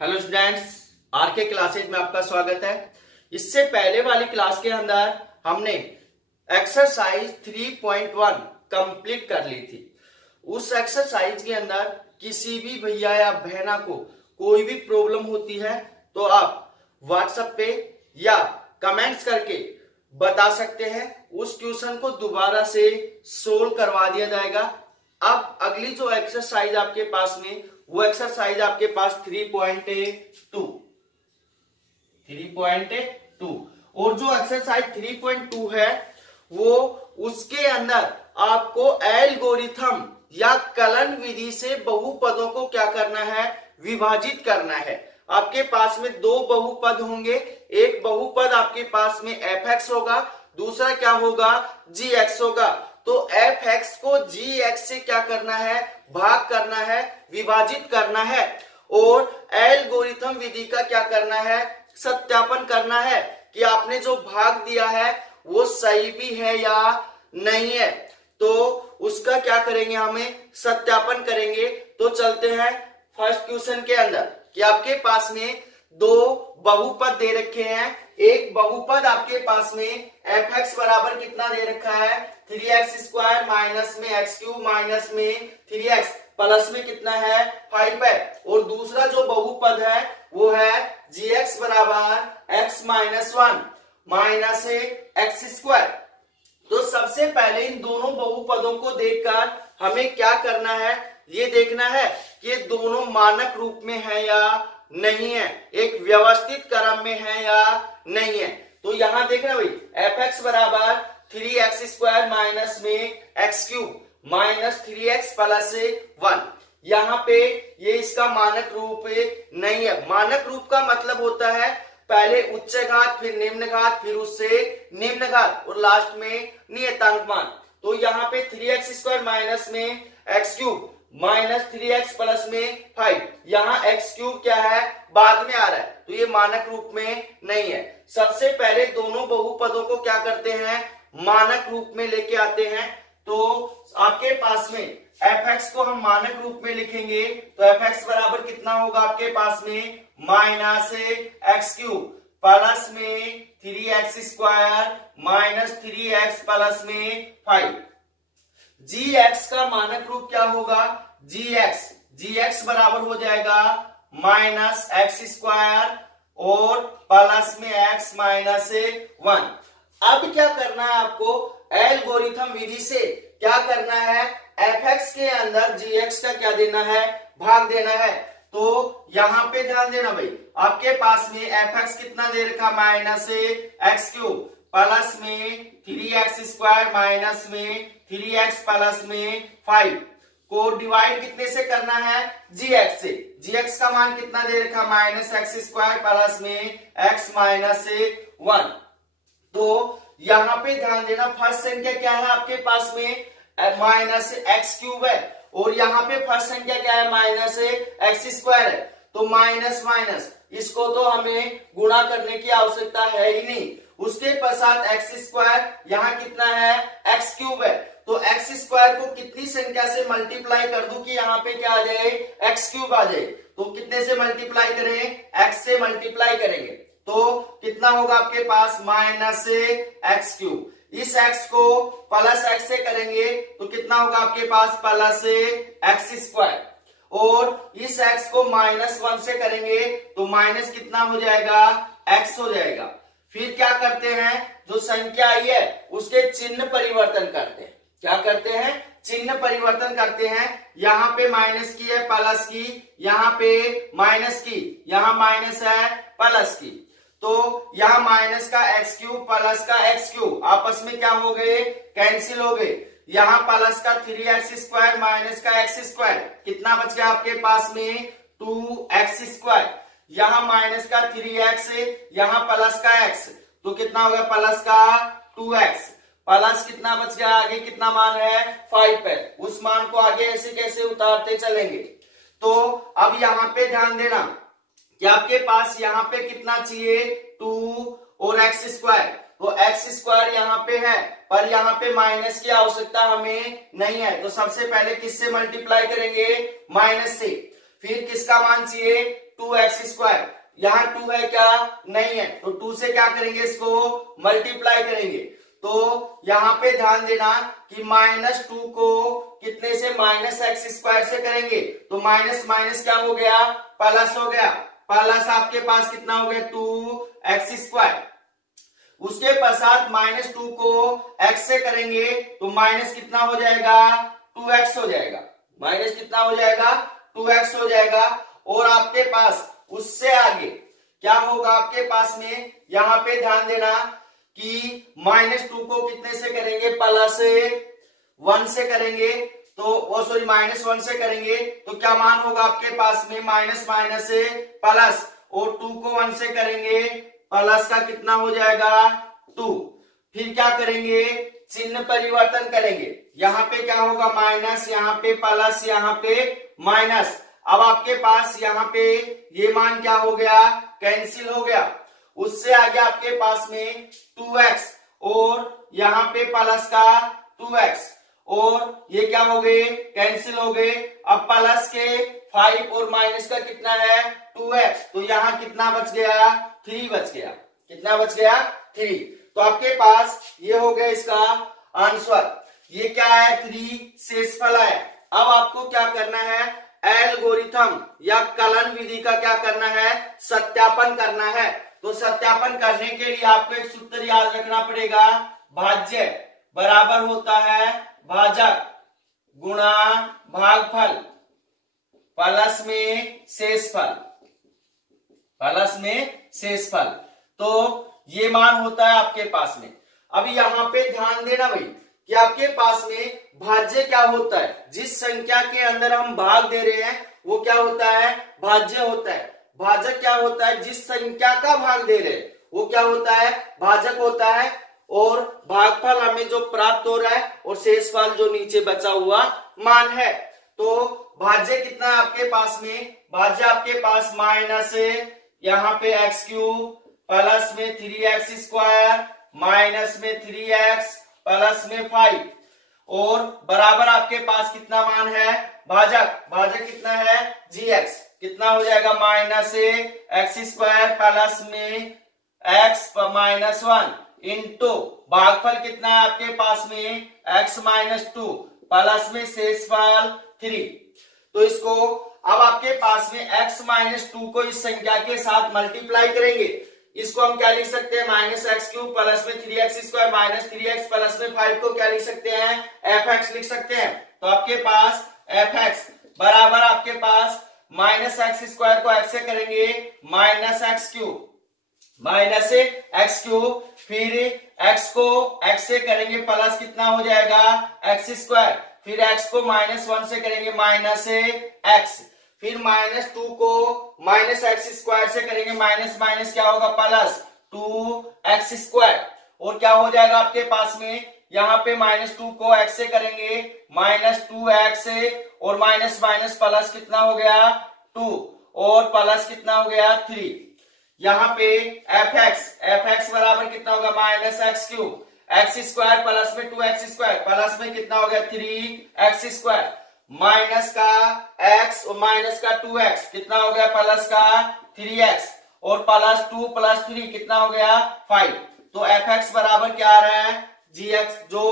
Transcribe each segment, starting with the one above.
Hello students, R K classes में आपका स्वागत है। इससे पहले वाली क्लास के अंदर हमने एक्सरसाइज 3.1 कंप्लीट कर ली थी। उस एक्सरसाइज के अंदर किसी भी भैया या बहना को कोई भी प्रॉब्लम होती है तो आप व्हाट्सएप पे या कमेंट्स करके बता सकते हैं। उस क्वेश्चन को दोबारा से सोल्व करवा दिया जाएगा। अब अगली जो एक्सरसाइज आपके पास में वो एक्सरसाइज आपके पास 3.2 और जो एक्सरसाइज 3.2 है वो उसके अंदर आपको एल्गोरिथम या कलन विधि से बहुपदों को क्या करना है, विभाजित करना है। आपके पास में दो बहुपद होंगे, एक बहुपद आपके पास में fx होगा, दूसरा क्या होगा, gx होगा। तो fx को gx से क्या करना है, भाग करना है, विभाजित करना है और एल्गोरिथम विधि का क्या करना है, सत्यापन करना है कि आपने जो भाग दिया है वो सही भी है या नहीं है। तो उसका क्या करेंगे, हमें सत्यापन करेंगे। तो चलते हैं फर्स्ट क्वेश्चन के अंदर कि आपके पास में दो बहुपद दे रखे हैं। एक बहुपद आपके पास में fx बराबर कितना दे रखा है, 3x स्क्वायर माइनस में x क्यूब माइनस में 3x प्लस में कितना है, 5 है। और दूसरा जो बहुपद है वो है gx बराबर x minus 1 minus x square. तो सबसे पहले इन दोनों बहुपदों को देखकर हमें क्या करना है, ये देखना है कि ये दोनों मानक रूप में है या नहीं है, एक व्यवस्थित क्रम में है या नहीं है। तो यहां देखना भाई, fx बराबर 3x स्क्वायर माइनस में x cube minus 3x plus 1, यहाँ पे ये इसका मानक रूप नहीं है। मानक रूप का मतलब होता है पहले उच्च घात, फिर निम्न घात, फिर उससे निम्न घात और लास्ट में नियतांक मान। तो यहाँ पे 3x स्क्वायर माइनस में x cube minus 3x plus में 5, यहाँ x क्यूब क्या है, बाद में आ रहा है, तो ये मानक रूप में नहीं है। सबसे पहले दोनों बहुपदों को क्या करते हैं, मानक रूप में लेके आते हैं। तो आपके पास में fx को हम मानक रूप में लिखेंगे तो fx बराबर कितना होगा आपके पास में, माइनस x क्यूब प्लस में 3x square minus 3x plus में 5। gx का मानक रूप क्या होगा, gx बराबर हो जाएगा माइनस x स्क्वायर और प्लस में x माइनस 1। अब क्या करना है आपको, एल्गोरिथम विधि से क्या करना है, fx के अंदर gx का क्या देना है, भाग देना है। तो यहां पे ध्यान देना भाई, आपके पास में fx कितना दे रखा, माइनस x क्यूब प्लस में 3x स्क्वायर माइनस में 3x प्लस में 5 को डिवाइड कितने से करना है, gx से। gx का मान कितना दे रखा, माइनस x स्क्वायर प्लस में x माइनस 1। तो यहां पे ध्यान देना, फर्स्ट संख्या क्या है आपके पास में, माइनस x क्यूब है और यहाँ पे फर्स्ट संख्या क्या है, माइनस x स्क्वायर है। तो माइनस माइनस इसको तो हमें गुणा करने की आवश्यकता है ही नहीं। उसके पश्चात x स्क्वायर, यहाँ कितना है, x क्यूब है। तो x स्क्वायर को कितनी संख्या से मल्टीप्लाई कर दूं कि यहाँ पे क्या आ जाए, x क्यूब आ जाए। तो कितने से मल्टीप्लाई करें, x से मल्टीप्लाई करेंगे तो कितना होगा आपके पास, माइनस x क्यूब। इस x को प्लस x से करेंगे तो कितना होगा आपके पास, प्लस x स्क्वायर। और इस x को माइनस 1 से करेंगे तो माइनस कितना हो जाएगा, x हो जाएगा। फिर क्या करते हैं, जो संख्या आई है उसके चिन्ह परिवर्तन करते हैं। क्या करते हैं, चिन्ह परिवर्तन करते हैं। यहाँ पे माइनस की है, प्लस की, यहाँ पे माइनस की, यहाँ माइनस है, प्लस की। तो यहाँ माइनस का x क्यूब प्लस का x क्यूब आपस में क्या हो गए, कैंसिल हो गए। यहाँ प्लस का 3x स्क्वायर माइनस का x स्क्वायर कितना बच गया आपके पास में, 2x स्क्वायर। यहाँ माइनस का 3x, यहाँ प्लस का x, तो कितना हो गया, प्लस का 2x। प्लस कितना बच गया, आगे कितना मान है, 5 है। उस मान को आगे ऐसे कैसे उतारते चलेंगे। तो अब यहाँ पे ध्यान देना कि आपके पास यहाँ पे कितना चाहिए, 2 और x स्क्वायर। तो x स्क्वायर यहाँ पे है पर यहाँ पे माइनस की आवश्यकता हमें नहीं है। तो सबसे पहले किससे मल्टीप्लाई करेंगे, माइनस से। फिर किसका मान चाहिए, 2x²। यहाँ 2 है क्या? नहीं है, तो 2 से क्या करेंगे? इसको मल्टीप्लाई करेंगे। तो यहाँ पे ध्यान देना कि -2 को कितने से? -x² से करेंगे, तो माइनस माइनस क्या हो गया? प्लस हो गया। प्लस आपके पास कितना हो गया? 2x²। उसके पश्चात -2 को x से करेंगे तो माइनस कितना हो जाएगा? 2x हो जाएगा। माइनस कितना हो जाएगा? 2x हो जाएगा। और आपके पास उससे आगे क्या होगा? आपके पास में यहाँ पे ध्यान देना कि -2 को कितने से करेंगे? +1 से करेंगे, तो -1 से करेंगे तो क्या मान होगा आपके पास में? माइनस माइनस से प्लस, और 2 को 1 से करेंगे, प्लस का कितना हो जाएगा? 2। फिर क्या करेंगे? चिन्ह परिवर्तन करेंगे। यहाँ पे क्या होगा? माइनस, यहाँ पे प्लस, यहाँ पे माइनस। अब आपके पास यहाँ पे ये मान क्या हो गया? कैंसिल हो गया। उससे आगे आपके पास में 2x और यहाँ पे प्लस का 2x, और ये क्या हो गए? कैंसिल हो गए। अब प्लस के 5 और माइनस का कितना है? 2x, तो यहाँ कितना बच गया? 3 बच गया। कितना बच गया? 3। तो आपके पास ये हो गया इसका आंसर। ये क्या है? 3 शेषफल है। अब आपको क्या करना है? एल्गोरिथम या कलन विधि का क्या करना है? सत्यापन करना है। तो सत्यापन करने के लिए आपको एक सूत्र याद रखना पड़ेगा। भाज्य बराबर होता है भाजक गुणा भागफल प्लस में शेषफल, प्लस में शेषफल। तो ये मान होता है आपके पास में। अभी यहाँ पे ध्यान देना भाई कि आपके पास में भाज्य क्या होता है? जिस संख्या के अंदर हम भाग दे रहे हैं वो क्या होता है? भाज्य होता है। भाजक क्या होता है? जिस संख्या का भाग दे रहे हैं वो क्या होता है? भाजक होता है। और भागफल हमें जो प्राप्त हो रहा है, और शेषफल जो नीचे बचा हुआ मान है। तो भाज्य कितना है आपके पास में? भाज्य आपके पास माइनस यहाँ पे x³ प्लस में 3x² माइनस में 3x प्लस में 5, और बराबर आपके पास कितना मान है? भाजक, भाजक कितना है? gx। कितना हो जाएगा? -x² प्लस में x -1 इंटू भागफल कितना है आपके पास में? x -2 प्लस में शेषफल 3। तो इसको अब आपके पास में x -2 को इस संख्या के साथ मल्टीप्लाई करेंगे। इसको हम क्या लिख सकते हैं? -x³ प्लस में 3x² माइनस 3x प्लस में 5 को क्या लिख सकते हैं? fx लिख सकते हैं। तो आपके पास fx बराबर आपके पास -x² को x से करेंगे -x³ माइनस x³, फिर x को x से करेंगे प्लस कितना हो जाएगा? x², फिर x को -1 से करेंगे -x, फिर -2 को -x² से करेंगे माइनस माइनस क्या होगा? प्लस 2x², और क्या हो जाएगा आपके पास में? यहाँ पे -2 को x से करेंगे -2x, और माइनस माइनस प्लस कितना हो गया? 2, और प्लस कितना हो गया? 3। यहाँ पे fx बराबर कितना होगा? -x³ x² प्लस में 2x² प्लस में कितना हो गया? 3x² माइनस का x और माइनस का 2x कितना हो गया? प्लस का 3x, और प्लस 2 प्लस 3 कितना हो गया? 5। तो fx बराबर क्या आ रहा है? gx, जो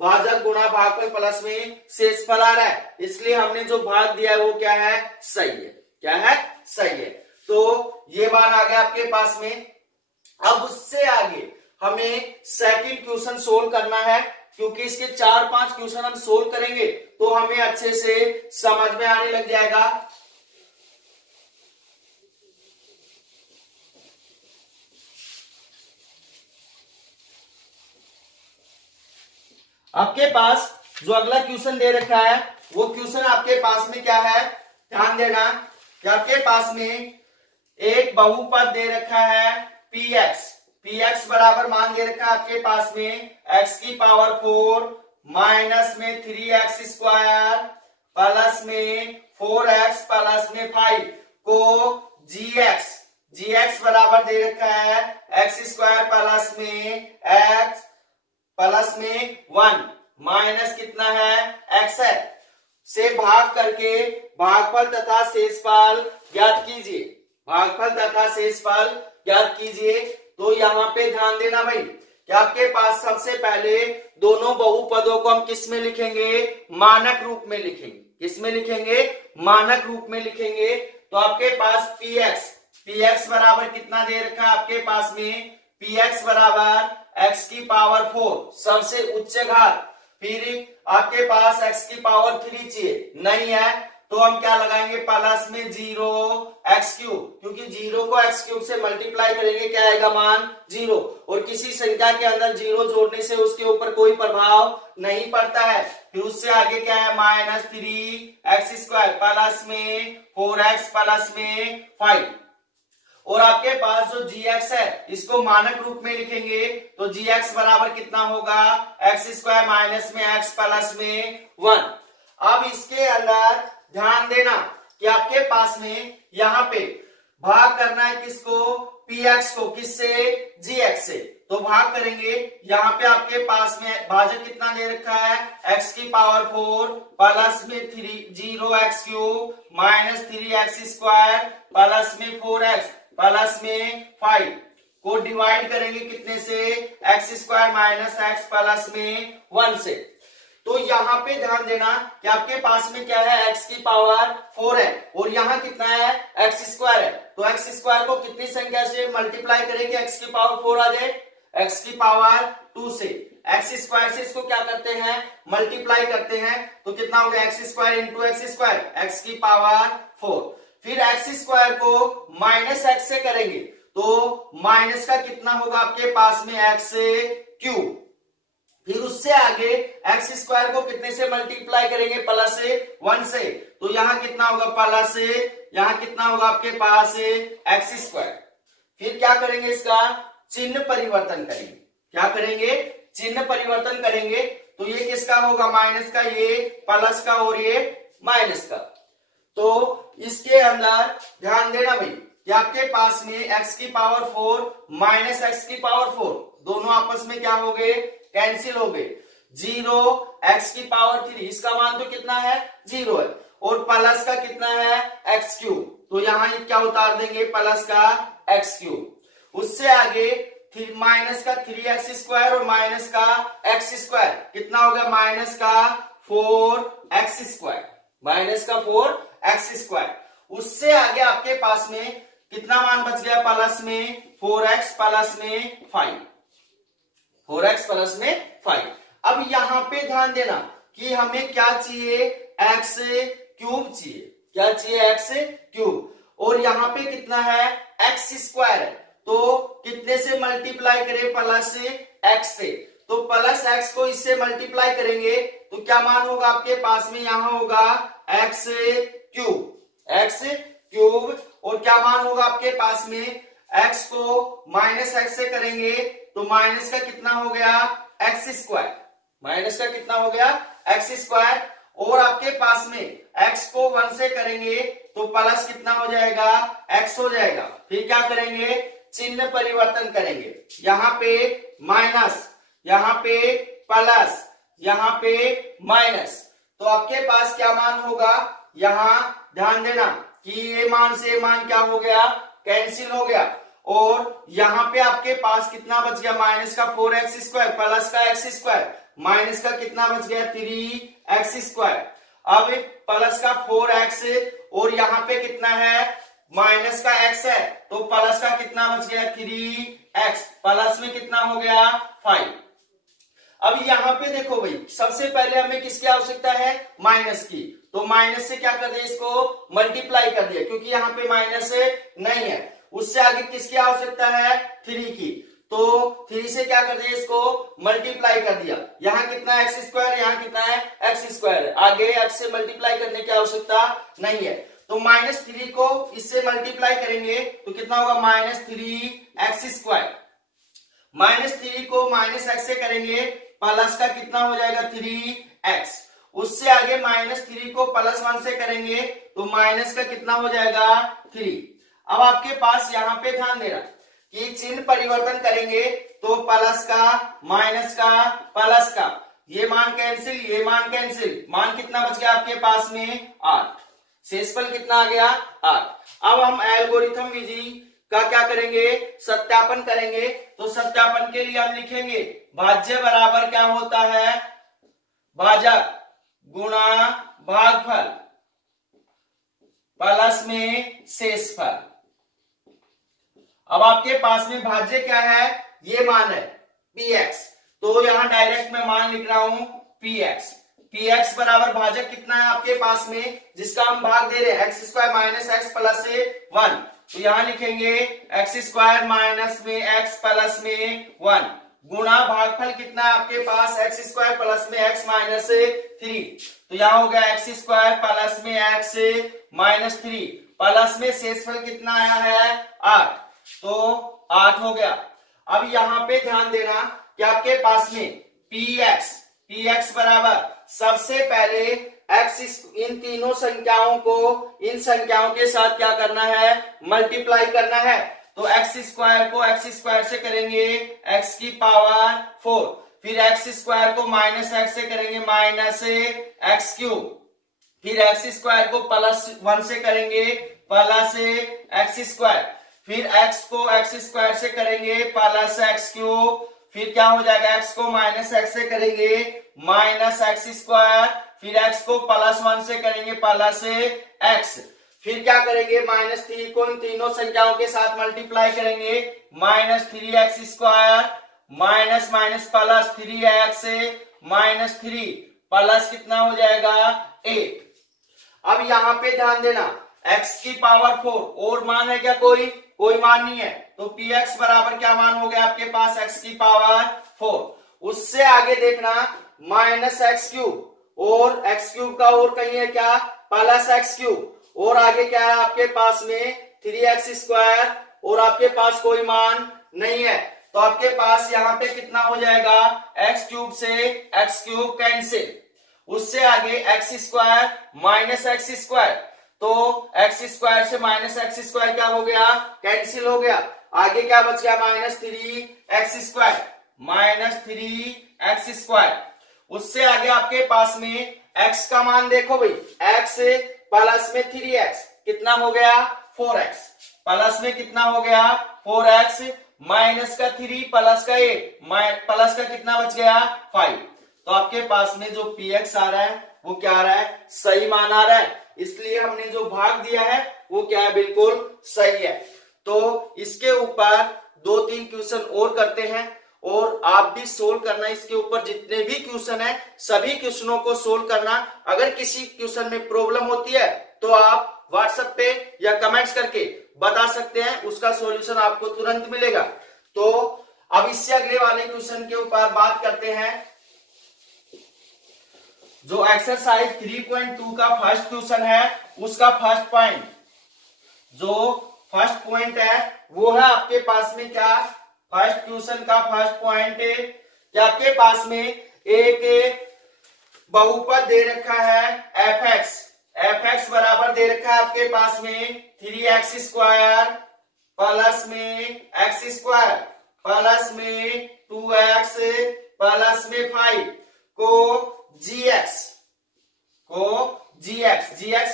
भाजक गुणा भागफल प्लस में शेषफल आ रहा है, इसलिए हमने जो भाग दिया है वो क्या है? सही है। क्या है? सही है। तो ये मान आ गया आपके पास में। अब उससे आगे हमें सेकंड क्वेश्चन सोल्व करना है, क्योंकि इसके 4-5 क्वेश्चन हम सोल्व करेंगे तो हमें अच्छे से समझ में आने लग जाएगा। आपके पास जो अगला क्वेश्चन दे रखा है वो क्वेश्चन आपके पास में क्या है? ध्यान देना कि आपके पास में एक बहुपद दे रखा है px बराबर मान दे रखा है आपके पास में x⁴ माइनस में 3x² प्लस में 4x प्लस में 5 को gx बराबर दे रखा है x² प्लस में x प्लस में 1 माइनस कितना है? x है, से भाग करके भागफल तथा शेषफल ज्ञात कीजिए। भागफल तथा शेषफल ज्ञात कीजिए। तो यहाँ पे ध्यान देना भाई कि आपके पास सबसे पहले दोनों बहुपदों को हम किस में लिखेंगे, मानक रूप में लिखेंगे। किस में लिखेंगे, मानक रूप में लिखेंगे। तो आपके पास px बराबर कितना दे रखा है आपके पास में, px बराबर x की पावर 4 सबसे उच्च घात, फिर आपके पास x की पावर 3 चाहिए, नहीं है तो हम क्या लगाएंगे, प्लस में 0x3, क्योंकि 0 को x3 से मल्टीप्लाई करेंगे क्या आएगा मान 0, और किसी संख्या के अंदर 0 जोड़ने से उसके ऊपर कोई प्रभाव नहीं पड़ता है। फिर उससे आगे क्या है, -3x² प्लस में 4x प्लस में 5, और आपके पास जो gx है इसको मानक रूप में लिखेंगे। तो gx बराबर कितना होगा, x² माइनस में x प्लस में 1। अब इसके अंदर ध्यान देना कि आपके पास में यहाँ पे भाग करना है किसको, px को, किससे, gx से। तो भाग करेंगे, यहाँ पे आपके पास में भाजक कितना दे रखा है, x की पावर 4 प्लस में 0x³ माइनस 3x² प्लस में 4x प्लस में 5 को डिवाइड करेंगे कितने से, x² माइनस x प्लस में 1 से। तो यहाँ पे ध्यान देना कि आपके पास में क्या है, x की पावर 4 है और यहाँ कितना है, x² है। तो x² को कितनी संख्या से मल्टीप्लाई करेंगे, x की पावर 4 आ जाए, x की पावर 2 से, x² से इसको क्या करते हैं, मल्टीप्लाई करते हैं। तो कितना हो गया, x² इंटू x², x की पावर 4। फिर x² को माइनस x से करेंगे तो माइनस का कितना होगा आपके पास में, x³। फिर उससे आगे x² को कितने से मल्टीप्लाई करेंगे, प्लस से 1 से। तो यहाँ कितना होगा, प्लस से, यहाँ कितना होगा आपके पास x²। फिर क्या करेंगे, इसका चिन्ह परिवर्तन करेंगे। क्या करेंगे, चिन्ह परिवर्तन करेंगे। तो ये किसका होगा, माइनस का, ये प्लस का और ये माइनस का। तो इसके अंदर ध्यान देना भाई कि आपके पास में x की पावर 4 माइनस x की पावर 4 दोनों आपस में क्या हो गए, कैंसिल हो गए। 0x की पावर 3 इसका मान तो कितना है, 0 है, और प्लस का कितना है, x³। तो यहाँ क्या उतार देंगे, प्लस का x³। उससे आगे फिर माइनस का 3x² और माइनस का x² कितना हो गया, माइनस का 4x², माइनस का 4x²। उससे आगे आपके पास में कितना मान बच गया, प्लस में 4x प्लस में 5, 4x प्लस में 5। अब यहाँ पे ध्यान देना कि हमें क्या चाहिए, x³ चाहिए। क्या चाहिए, x³। और यहाँ पे कितना है, x² है, तो कितने से मल्टीप्लाई करें, प्लस x से। तो प्लस x को इससे मल्टीप्लाई करेंगे तो क्या मान होगा आपके पास में, यहाँ होगा x³, x³ और क्या मान होगा आपके पास में, x को माइनस x से करेंगे तो माइनस का कितना हो गया, x², माइनस का कितना हो गया, x²। और आपके पास में x को 1 से करेंगे तो प्लस कितना हो जाएगा, x हो जाएगा। फिर क्या करेंगे, चिन्ह परिवर्तन करेंगे, यहाँ पे माइनस, यहाँ पे प्लस, यहाँ पे माइनस। तो आपके पास क्या मान होगा, यहाँ ध्यान देना कि ये मान से मान क्या हो गया, कैंसिल हो गया। और यहाँ पे आपके पास कितना बच गया, माइनस का 4x² प्लस का x², माइनस का कितना बच गया, 3x²। अब प्लस का 4x और यहाँ पे कितना है, माइनस का x है, तो प्लस का कितना बच गया, 3x, प्लस में कितना हो गया, 5। अब यहाँ पे देखो भाई, सबसे पहले हमें किसकी आवश्यकता है, माइनस की। तो माइनस से क्या कर दिया, इसको मल्टीप्लाई कर दिया, क्योंकि यहाँ पे माइनस नहीं है। उससे आगे किसकी आवश्यकता है, 3 की। तो 3 से क्या कर दिया, इसको मल्टीप्लाई कर दिया। यहाँ कितना है, x², यहाँ कितना है, x²। आगे x से मल्टीप्लाई करने की आवश्यकता नहीं है। तो -3 को इससे मल्टीप्लाई करेंगे तो कितना होगा, -3x²। -3 को -x से करेंगे प्लस का कितना हो जाएगा, 3x। उससे आगे -3 को +1 से करेंगे तो माइनस का कितना हो जाएगा, 3। अब आपके पास यहाँ पे ध्यान देना कि चिन्ह परिवर्तन करेंगे तो प्लस का, माइनस का, प्लस का, ये मान कैंसिल, ये मान कैंसिल, मान कितना बच गया आपके पास में, 8। शेषफल कितना आ गया 8। अब हम एल्गोरिथम विधि का क्या करेंगे, सत्यापन करेंगे। तो सत्यापन के लिए हम लिखेंगे भाज्य बराबर क्या होता है, भाजक गुणा भागफल प्लस में शेषफल। अब आपके पास में भाज्य क्या है, ये मान है px, तो यहां डायरेक्ट मैं मान लिख रहा हूं px बराबर भाजक कितना है आपके पास में, जिसका हम भाग दे रहे हैं x square minus x plus से 1, तो यहां लिखेंगे एक्स स्क्वायर माइनस में एक्स प्लस में 1 गुणा भागफल कितना है आपके पास एक्स स्क्वायर प्लस में एक्स माइनस 3, तो यहां हो गया एक्स स्क्वायर प्लस में एक्स माइनस 3 प्लस में शेषफल कितना आया है 8, तो 8 हो गया। अब यहाँ पे ध्यान देना कि आपके पास में px बराबर सबसे पहले x इन तीनों संख्याओं को इन संख्याओं के साथ क्या करना है, मल्टीप्लाई करना है। तो एक्स स्क्वायर को एक्स स्क्वायर से करेंगे x की पावर 4, फिर एक्स स्क्वायर को माइनस एक्स से करेंगे माइनस एक्स क्यूब, फिर एक्स स्क्वायर को प्लस 1 से करेंगे प्लस एक्स स्क्वायर, फिर x को एक्स स्क्वायर से करेंगे प्लस एक्स क्यूब, फिर क्या हो जाएगा x को माइनस एक्स से करेंगे माइनस एक्स स्क्वायर, फिर x को प्लस 1 से करेंगे प्लस x, फिर क्या करेंगे माइनस 3 को इन तीनों संख्याओं के साथ मल्टीप्लाई करेंगे minus 3x square minus minus plus 3x minus 3 plus कितना हो जाएगा 8। अब यहाँ पे ध्यान देना x की पावर 4 और मान है क्या, कोई मान नहीं है, तो px बराबर क्या मान हो गया आपके पास x की पावर 4। उससे आगे देखना माइनस एक्स क्यूब और एक्स क्यूब का और कहीं है क्या प्लस एक्स क्यूब, और आगे क्या है आपके पास में 3x स्क्वायर और आपके पास कोई मान नहीं है, तो आपके पास यहाँ पे कितना हो जाएगा एक्स क्यूब से एक्स क्यूब कैंसिल, उससे आगे x square minus x square, तो एक्स स्क्वायर से माइनस एक्स स्क्वायर क्या हो गया कैंसिल हो गया, आगे क्या बच गया minus 3x square minus 3x square, उससे आगे आपके पास में x का मान देखो भाई, x प्लस में 3x कितना हो गया 4x, प्लस में कितना हो गया 4x, माइनस का 3 प्लस का 8 प्लस का कितना बच गया 5, तो आपके पास में जो px आ रहा है वो क्या आ रहा है, सही मान आ रहा है, इसलिए हमने जो भाग दिया है वो क्या है बिल्कुल सही है। तो इसके ऊपर 2-3 क्वेश्चन और करते हैं और आप भी सोल्व करना, इसके ऊपर जितने भी क्वेश्चन है सभी क्वेश्चनों को सोल्व करना। अगर किसी क्वेश्चन में प्रॉब्लम होती है तो आप व्हाट्सएप पे या कमेंट्स करके बता सकते हैं, उसका सॉल्यूशन आपको तुरंत मिलेगा। तो अब इससे अगले वाले क्वेश्चन के ऊपर बात करते हैं, जो एक्सरसाइज 3.2 का फर्स्ट क्वेश्चन है उसका फर्स्ट पॉइंट, जो फर्स्ट पॉइंट है वो है आपके पास में क्या, फर्स्ट क्वेश्चन का फर्स्ट पॉइंट है कि आपके पास में एक बहुपद दे रखा है fx बराबर दे रखा है आपके पास में 3x स्क्वायर प्लस में x स्क्वायर प्लस में 2x प्लस में 5 को gx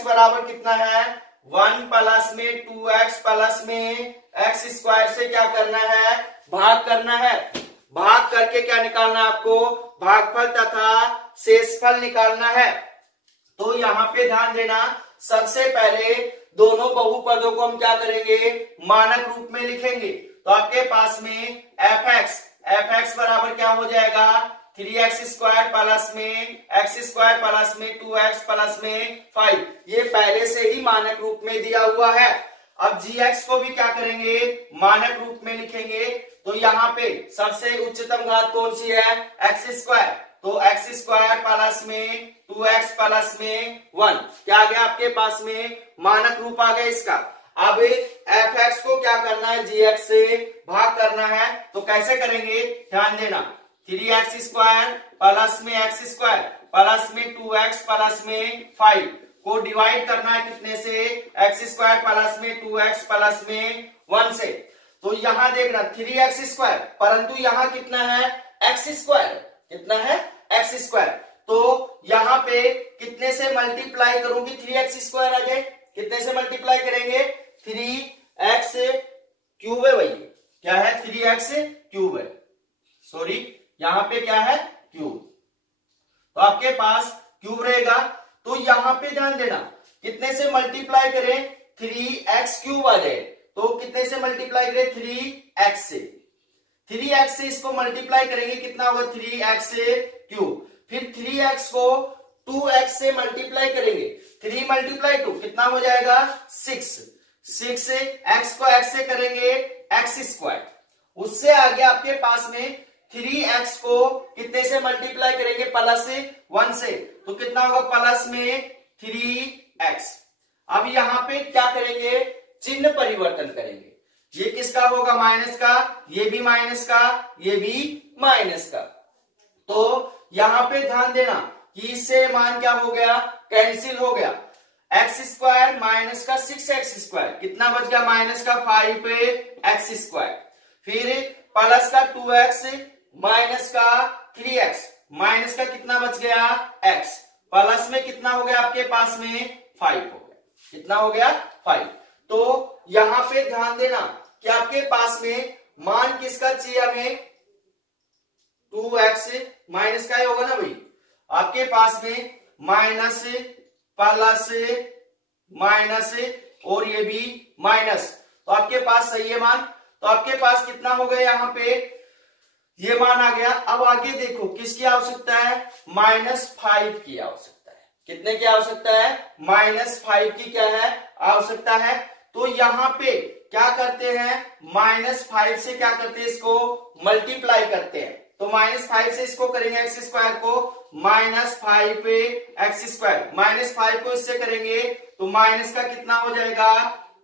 बराबर कितना है 1 प्लस में 2x प्लस में x स्क्वायर से क्या करना है, भाग करना है, भाग करके क्या निकालना है आपको, भागफल तथा शेषफल निकालना है। तो यहाँ पे ध्यान देना, सबसे पहले दोनों बहुपदों को हम क्या करेंगे, मानक रूप में लिखेंगे। तो आपके पास में fx बराबर क्या हो जाएगा 3x स्क्वायर प्लस में x स्क्वायर प्लस में 2x प्लस में 5, ये पहले से ही मानक रूप में दिया हुआ है। अब gx को भी क्या करेंगे, मानक रूप में लिखेंगे। तो यहाँ पे सबसे उच्चतम घात कौन सी है, x स्क्वायर, तो x स्क्वायर प्लस में 2x प्लस में 1 क्या आ गया आपके पास में, मानक रूप आ गया इसका। अब fx को क्या करना है, gx से भाग करना है, तो कैसे करेंगे ध्यान देना, 3x स्क्वायर प्लस में x स्क्वायर प्लस में 2x प्लस में 5 को डिवाइड करना है कितने से, x स्क्वायर प्लस में 2x प्लस में 1 से। तो यहां देखना 3x स्क्वायर, परंतु यहां कितना है x स्क्वायर, कितना है x स्क्वायर, तो यहाँ पे कितने से मल्टीप्लाई करूंगी, 3x² आ जाए। कितने से मल्टीप्लाई करेंगे, 3x क्यूब है भाई, क्या है 3x क्यूब है, सॉरी यहाँ पे क्या है क्यूब, तो आपके पास क्यूब रहेगा। तो यहाँ पे ध्यान देना कितने से मल्टीप्लाई करें, 3x क्यूब आ जाए। तो कितने से मल्टीप्लाई करें, 3x से, 3x से इसको मल्टीप्लाई करेंगे कितना होगा, 3x क्यूब। फिर 3x को 2x से मल्टीप्लाई करेंगे, 3 मल्टीप्लाई 2 कितना हो जाएगा 6, 6 से x को x से करेंगे x²। उससे आगे आपके पास में 3x को कितने से मल्टीप्लाई करेंगे, प्लस 1 से, तो कितना होगा प्लस में 3x। अब यहाँ पे क्या करेंगे, चिन्ह परिवर्तन करेंगे। ये किसका होगा, माइनस का, ये भी माइनस का, ये भी माइनस का। तो यहाँ पे ध्यान देना कि इससे मान क्या हो गया, कैंसिल हो गया। x² माइनस का 6x², कितना बच गया, माइनस का 5x²। फिर प्लस का 2x माइनस का 3x, माइनस का कितना बच गया x, प्लस में कितना हो गया आपके पास में 5 हो गया, कितना हो गया 5। तो यहां पे ध्यान देना कि आपके पास में मान किसका चाहिए हमें, 2x माइनस का ही होगा ना भाई, आपके पास में माइनस प्लस माइनस और ये भी माइनस, तो आपके पास सही है मान। तो आपके पास कितना हो गया, यहाँ पे ये मान आ गया। अब आगे देखो किसकी आवश्यकता है, -5 की आवश्यकता है। कितने की आवश्यकता है, -5 की क्या है आवश्यकता है। तो यहाँ पे क्या करते हैं, -5 से क्या करते हैं, इसको मल्टीप्लाई करते हैं। तो -5 से इसको करेंगे x² को, -5x², -5 को इससे करेंगे तो माइनस का कितना हो जाएगा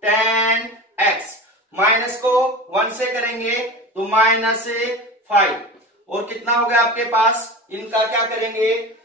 10x, माइनस को 1 से करेंगे तो -5, और कितना हो गया आपके पास, इनका क्या करेंगे,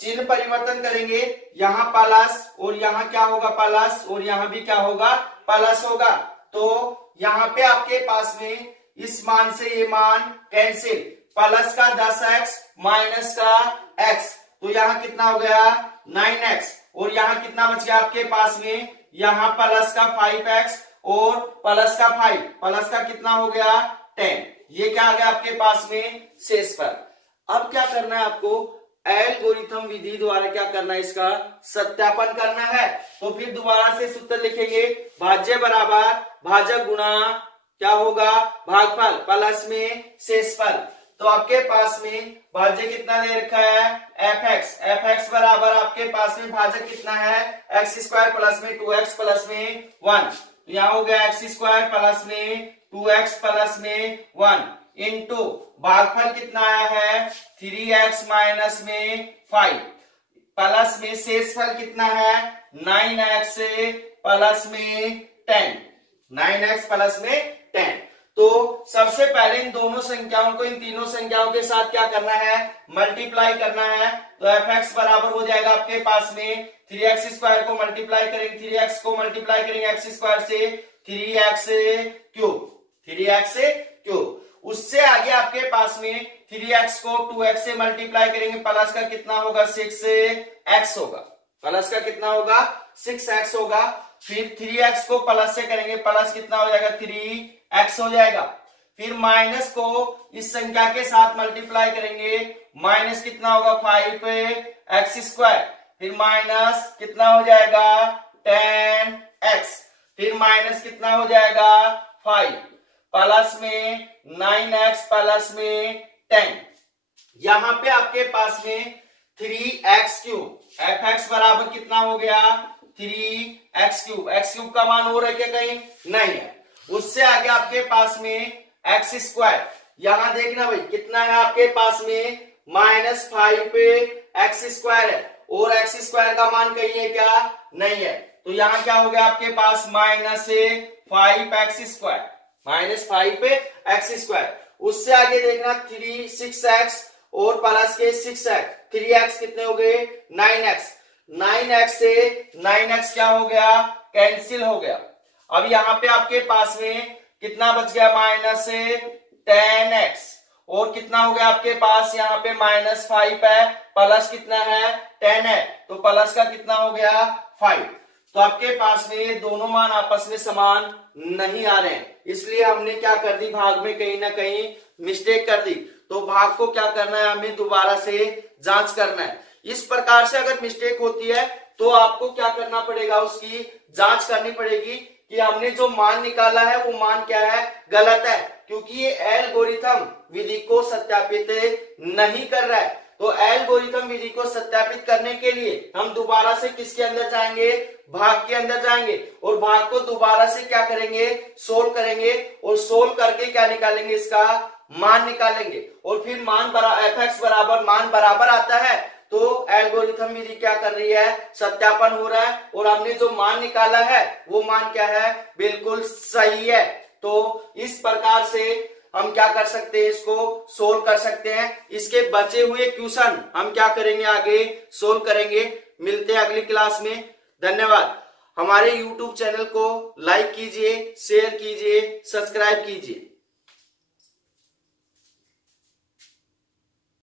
चिन्ह परिवर्तन करेंगे। यहाँ प्लस और यहाँ क्या होगा प्लस, और यहाँ भी क्या होगा प्लस होगा। तो यहाँ पे आपके पास में इस मान से ये मान कैंसिल, प्लस का 10x माइनस का x, तो यहाँ कितना हो गया 9x, और यहाँ कितना बच गया आपके पास में, यहाँ प्लस का 5x और प्लस का 5, प्लस का कितना हो गया 10, ये क्या आ गया आपके पास में शेष पर। अब क्या करना है आपको, एल्गोरिथम विधि द्वारा क्या करना है, इसका सत्यापन करना है। तो फिर दोबारा से सूत्र लिखेंगे, भाज्य बराबर भाजक गुणा क्या होगा भागफल प्लस में शेषफल। तो आपके पास में भाज्य कितना दे रखा है fx बराबर आपके पास में भाजक कितना है x² प्लस में 2x प्लस में 1, तो यहाँ हो गया x² प्लस में 2x प्लस में 1 इंटू भागफल कितना आया है 3x माइनस में 5 प्लस में शेषफल कितना है 9x प्लस में 10, 9x प्लस में 10। तो सबसे पहले इन दोनों संख्याओं को, इन तीनों संख्याओं के साथ क्या करना है, मल्टीप्लाई करना है। तो fx बराबर हो जाएगा आपके पास में 3x² को मल्टीप्लाई करेंगे, 3x को मल्टीप्लाई करेंगे x² से 3x क्यूब, 3x क्यूब। उससे आगे आपके पास में 3x को 2x से मल्टीप्लाई करेंगे, प्लस का कितना होगा 6x होगा, प्लस का कितना होगा 6x होगा। फिर 3x को प्लस से करेंगे, प्लस कितना हो जाएगा 3x हो जाएगा। फिर माइनस को इस संख्या के साथ मल्टीप्लाई करेंगे, माइनस कितना होगा 5x², फिर माइनस कितना हो जाएगा 10x, फिर माइनस कितना हो जाएगा 5 प्लस में 9x प्लस में 10। यहां पे आपके पास में 3x क्यूब, fx बराबर कितना हो गया 3x क्यूब, x क्यूब का मान हो रहा है क्या कहीं नहीं है। उससे आगे आपके पास में x², यहां देखना भाई कितना है आपके पास में -5x² है, और x² का मान कहीं है क्या नहीं है। तो यहां क्या हो गया आपके पास -5x², उससे आगे देखना 6x और प्लस के 6x, 3x कितने हो गए 9x, 9x से 9x क्या हो गया कैंसिल हो गया। अब यहाँ पे आपके पास में कितना बच गया -10x, और कितना हो गया आपके पास यहाँ पे -5 है, प्लस कितना है 10 है, तो प्लस का कितना हो गया 5। तो आपके पास में ये दोनों मान आपस में समान नहीं आ रहे हैं, इसलिए हमने क्या कर दी, भाग में कहीं ना कहीं मिस्टेक कर दी। तो भाग को क्या करना है, हमें दोबारा से जांच करना है। इस प्रकार से अगर मिस्टेक होती है तो आपको क्या करना पड़ेगा, उसकी जांच करनी पड़ेगी कि हमने जो मान निकाला है वो मान क्या है, गलत है, क्योंकि ये एल्गोरिथम विधि को सत्यापित नहीं कर रहा है। तो एल्गोरिथम विधि को सत्यापित करने के लिए हम दोबारा से किसके अंदर जाएंगे, भाग के अंदर जाएंगे और भाग को दोबारा से क्या करेंगे, सोल्व करेंगे और सोल्व करके क्या निकालेंगे, इसका मान निकालेंगे। और फिर मान f(x) बराबर मान बराबर आता है तो एल्गोरिथम विधि क्या कर रही है, सत्यापन हो रहा है और हमने जो मान निकाला है वो मान क्या है, बिल्कुल सही है। तो इस प्रकार से हम क्या कर सकते हैं, इसको सोल्व कर सकते हैं। इसके बचे हुए क्वेश्चन हम क्या करेंगे, आगे सोल्व करेंगे। मिलते हैं अगली क्लास में। धन्यवाद। हमारे YouTube चैनल को लाइक कीजिए, शेयर कीजिए, सब्सक्राइब कीजिए।